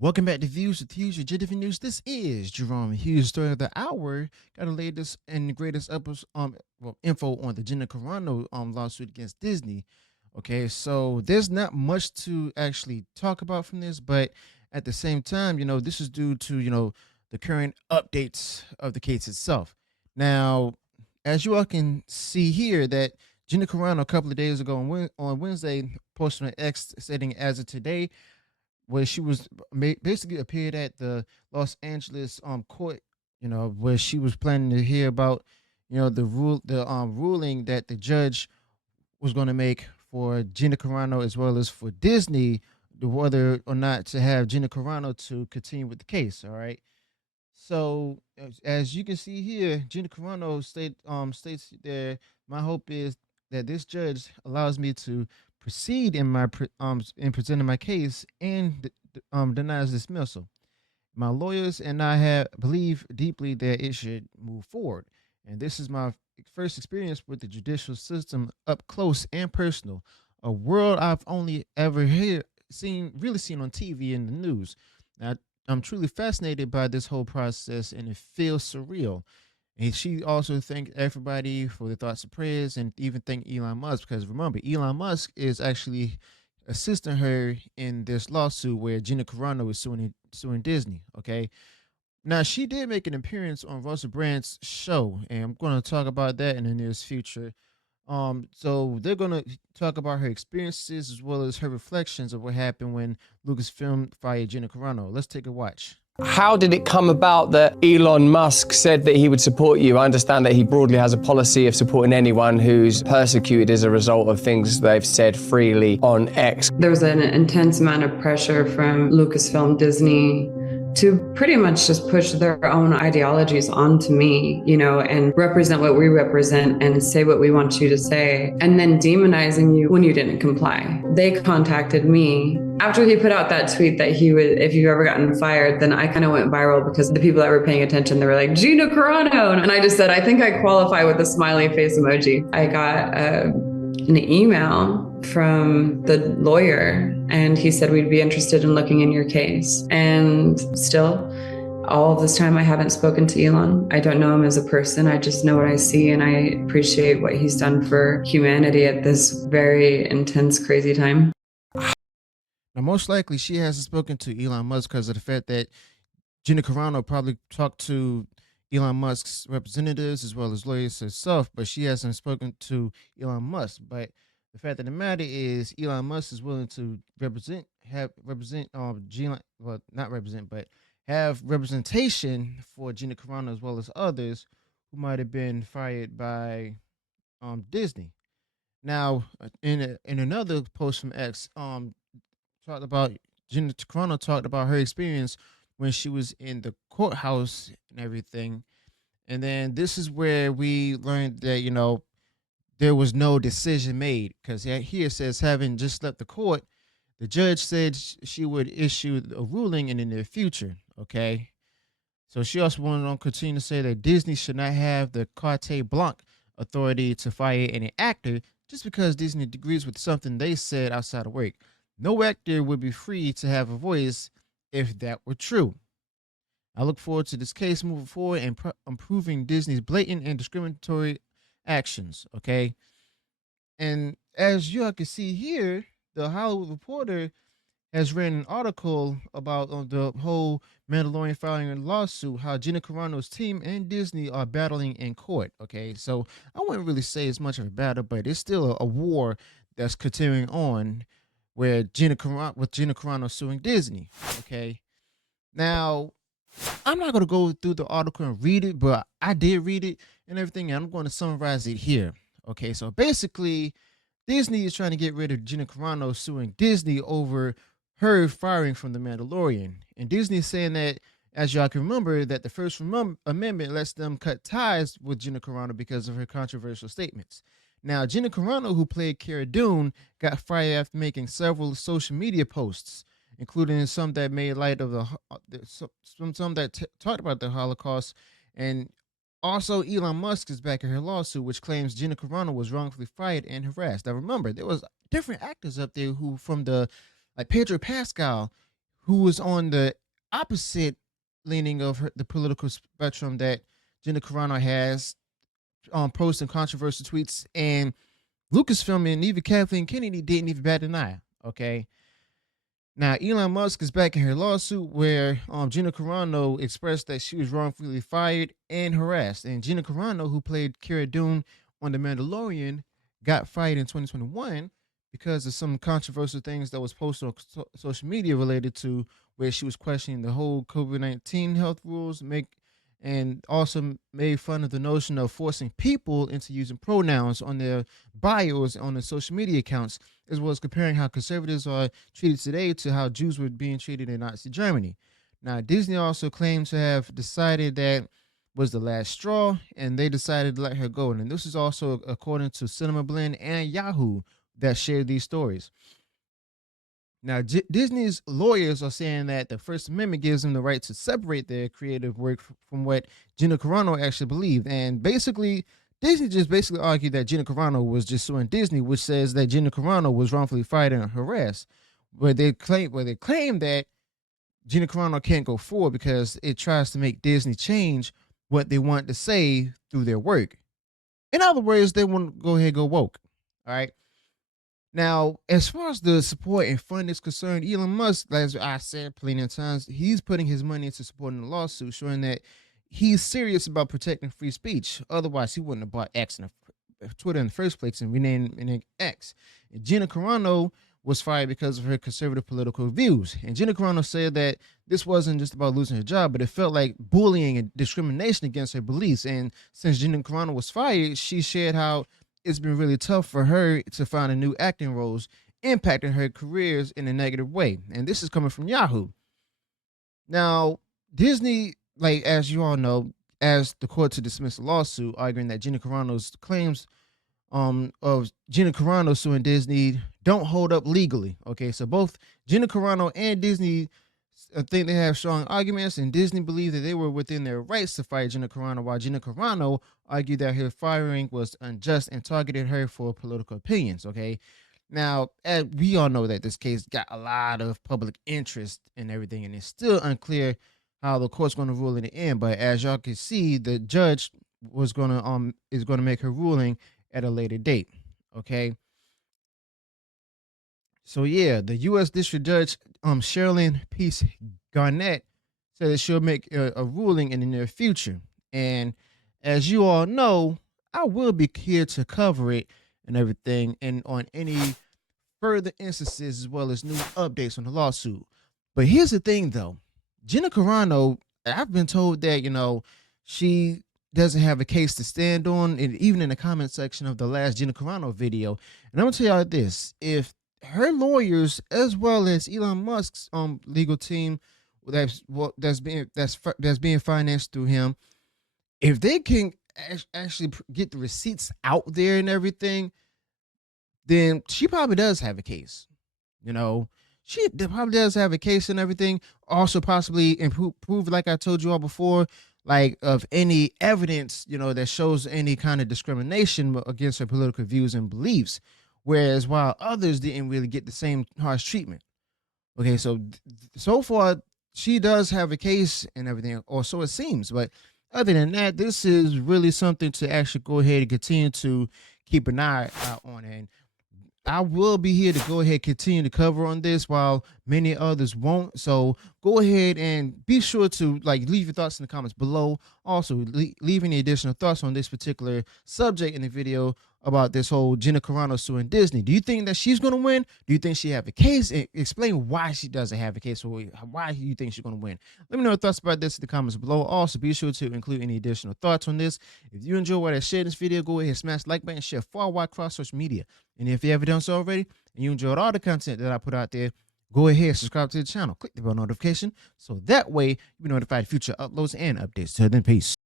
Welcome back to Views with Hughes, your different news. This is Jerome Hughes, story of the hour. Got the latest and the greatest info on the Gina Carano lawsuit against Disney. Okay, so there's not much to actually talk about from this, but at the same time, this is due to the current updates of the case itself. Now, as you all can see here, that Gina Carano a couple of days ago on Wednesday posted on X stating, as of today, where she was basically appeared at the Los Angeles court, where she was planning to hear about, the ruling that the judge was going to make for Gina Carano as well as for Disney, whether or not to have Gina Carano to continue with the case. All right. So as you can see here, Gina Carano states there, my hope is that this judge allows me to proceed in in presenting my case and denies dismissal. My lawyers and I have believe deeply that it should move forward. And this is my first experience with the judicial system up close and personal, a world I've only ever really seen on TV and the news. Now, I'm truly fascinated by this whole process and it feels surreal. And she also thanked everybody for their thoughts and prayers and even thanked Elon Musk because remember, Elon Musk is actually assisting her in this lawsuit where Gina Carano is suing Disney. Okay. Now, she did make an appearance on Russell Brand's show, and I'm going to talk about that in the nearest future. So they're going to talk about her experiences as well as her reflections of what happened when Lucasfilm fired Gina Carano. Let's take a watch. How did it come about that Elon Musk said that he would support you? I understand that he broadly has a policy of supporting anyone who's persecuted as a result of things they've said freely on X. There was an intense amount of pressure from Lucasfilm Disney to pretty much just push their own ideologies onto me, and represent what we represent and say what we want you to say, and then demonizing you when you didn't comply. They contacted me after he put out that tweet that he would, if you've ever gotten fired, then I kind of went viral because the people that were paying attention, they were like, Gina Carano. And I just said, I think I qualify with a smiley face emoji. I got an email from the lawyer and he said we'd be interested in looking in your case. And still, all of this time, I haven't spoken to Elon. I don't know him as a person. I just know what I see, and I appreciate what he's done for humanity at this very intense, crazy time. Now, most likely, she hasn't spoken to Elon Musk because of the fact that Gina Carano probably talked to Elon Musk's representatives as well as lawyers herself, but she hasn't spoken to Elon Musk. But the fact of the matter is, Elon Musk is willing to Gina, well, not represent, but have representation for Gina Carano as well as others who might have been fired by Disney. Now, in another post from X, talked about Gina Carano talked about her experience when she was in the courthouse and everything. And then this is where we learned that, there was no decision made because here it says, having just left the court, the judge said she would issue a ruling in the near future. Okay. So she also wanted to continue to say that Disney should not have the carte blanche authority to fire any actor just because Disney agrees with something they said outside of work. No actor would be free to have a voice if that were true. I look forward to this case moving forward and improving Disney's blatant and discriminatory actions. Okay. And as you all can see here, the Hollywood Reporter has written an article about the whole Mandalorian filing and lawsuit, how Gina Carano's team and Disney are battling in court. Okay. So I wouldn't really say it's much of a battle, but it's still a war that's continuing on where Gina Carano suing Disney. Okay. Now, I'm not going to go through the article and read it, but I did read it and everything, and I'm going to summarize it here. Okay, so basically, Disney is trying to get rid of Gina Carano suing Disney over her firing from the Mandalorian. And Disney is saying that, as y'all can remember, that the First Amendment lets them cut ties with Gina Carano because of her controversial statements. Now, Gina Carano, who played Cara Dune, got fired after making several social media posts, including some that made light of some that talked about the Holocaust. And also, Elon Musk is back in her lawsuit, which claims Gina Carano was wrongfully fired and harassed. Now, remember, there was different actors up there who, from the like Pedro Pascal, who was on the opposite leaning of the political spectrum that Gina Carano has, posting controversial tweets, and Lucasfilm and even Kathleen Kennedy didn't even bat an eye. Okay. Now, Elon Musk is back in her lawsuit where Gina Carano expressed that she was wrongfully fired and harassed. And Gina Carano, who played Cara Dune on The Mandalorian, got fired in 2021 because of some controversial things that was posted on social media related to where she was questioning the whole COVID-19 health rules, and also made fun of the notion of forcing people into using pronouns on their bios on their social media accounts, as well as comparing how conservatives are treated today to how Jews were being treated in Nazi Germany. Now, Disney also claimed to have decided that was the last straw, and they decided to let her go. And this is also according to Cinema Blend and Yahoo that shared these stories. Now, Disney's lawyers are saying that the First Amendment gives them the right to separate their creative work from what Gina Carano actually believed. And basically, Disney just basically argued that Gina Carano was just suing Disney, which says that Gina Carano was wrongfully fired and harassed. But they claim that Gina Carano can't go forward because it tries to make Disney change what they want to say through their work. In other words, they want to go ahead and go woke. All right. Now, as far as the support and fund is concerned, Elon Musk, as I said plenty of times, he's putting his money into supporting the lawsuit, showing that he's serious about protecting free speech. Otherwise, he wouldn't have bought Twitter in the first place and renamed it X. And Gina Carano was fired because of her conservative political views. And Gina Carano said that this wasn't just about losing her job, but it felt like bullying and discrimination against her beliefs. And since Gina Carano was fired, she shared how it's been really tough for her to find a new acting roles, impacting her careers in a negative way. And this is coming from Yahoo. Now, Disney, like as you all know, asked the court to dismiss the lawsuit, arguing that Gina Carano's claims of Gina Carano suing Disney don't hold up legally. Okay, so both Gina Carano and Disney think they have strong arguments, and Disney believed that they were within their rights to fire Gina Carano, while Gina Carano argued that her firing was unjust and targeted her for political opinions. Okay, now we all know that this case got a lot of public interest and everything, and it's still unclear how the court's going to rule in the end. But as y'all can see, the judge is going to make her ruling at a later date. Okay. So yeah, the U.S. District Judge Sherilyn Peace Garnett said that she'll make a ruling in the near future. And as you all know, I will be here to cover it and everything, and on any further instances as well as new updates on the lawsuit. But here's the thing, though, Gina Carano, I've been told that she doesn't have a case to stand on, and even in the comment section of the last Gina Carano video. And I'm gonna tell y'all this: if her lawyers, as well as Elon Musk's legal team that's being financed through him, if they can actually get the receipts out there and everything, then she probably does have a case. She probably does have a case and everything. Also, possibly prove, like I told you all before, like of any evidence, that shows any kind of discrimination against her political views and beliefs. Whereas while others didn't really get the same harsh treatment. Okay, so far she does have a case and everything, or so it seems. But other than that, this is really something to actually go ahead and continue to keep an eye out on. And I will be here to go ahead and continue to cover on this while many others won't. So go ahead and be sure to leave your thoughts in the comments below. Also, leave any additional thoughts on this particular subject in the video about this whole Gina Carano suing Disney. Do you think that she's going to win? Do you think she have a case? And explain why she doesn't have a case, or why you think she's going to win. Let me know your thoughts about this in the comments below. Also, be sure to include any additional thoughts on this. If you enjoy what I shared in this video, go ahead and smash the like button and share far wide across social media. And if you haven't done so already, and you enjoyed all the content that I put out there, go ahead and subscribe to the channel. Click the bell notification so that way you'll be notified of future uploads and updates. Till then, peace.